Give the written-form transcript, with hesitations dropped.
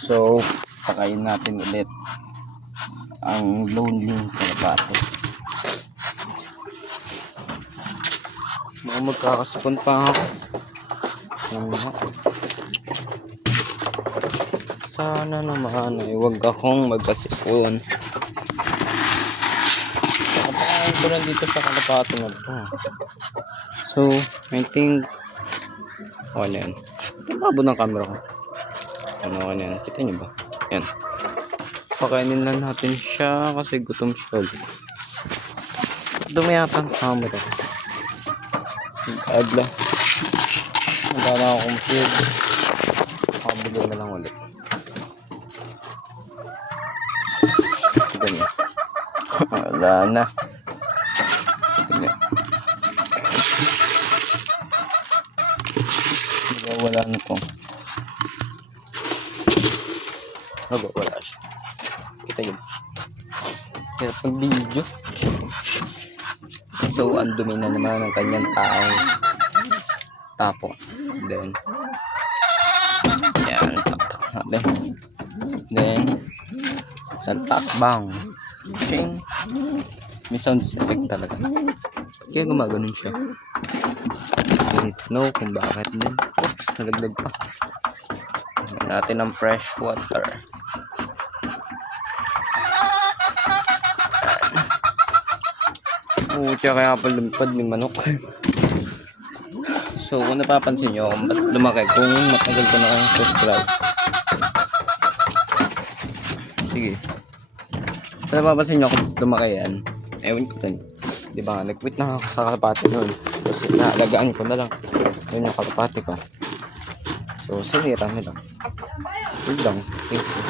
So, pakain natin ulit ang lonely kalapate. Mga magkakasipon pa ako. Sana naman ay huwag akong magkasipon. Nakapakain ko na dito sa kalapate na ito. So, I think ano yan? Mababa ng camera ko. Ano yan? Kita nyo ba? Yan. Pakainin lang natin siya kasi gutom siya ulit. Dumi yata ang camera. Adla. Magkala akong feed. Makabili na lang ulit. Ganyan. Wala na. Wala na po. Wala siya. Kita yun. Hirap pag video. So, ang dumi na naman ng kanyang tapo. Then, yan, taktak natin. Then, salpak, bang. Ching. May sound effect talaga. Kaya gumaganon siya. I don't know kung bakit din. Oops, nalaglag pa. Lagyan natin ng fresh water. Pucha, kaya pa lumipad yung manok. So, kung napapansin nyo, kung ba't lumaki, kung matagal ko na kayong subscribe. Sige. Kung napapansin nyo, kung lumaki yan, ewan ko din. Diba, nag-quit na ako sa kalapate nun. Kasi naalagaan ko na lang. Yun yung kalapate ko. So, sinira nila. Yun lang. Thank you.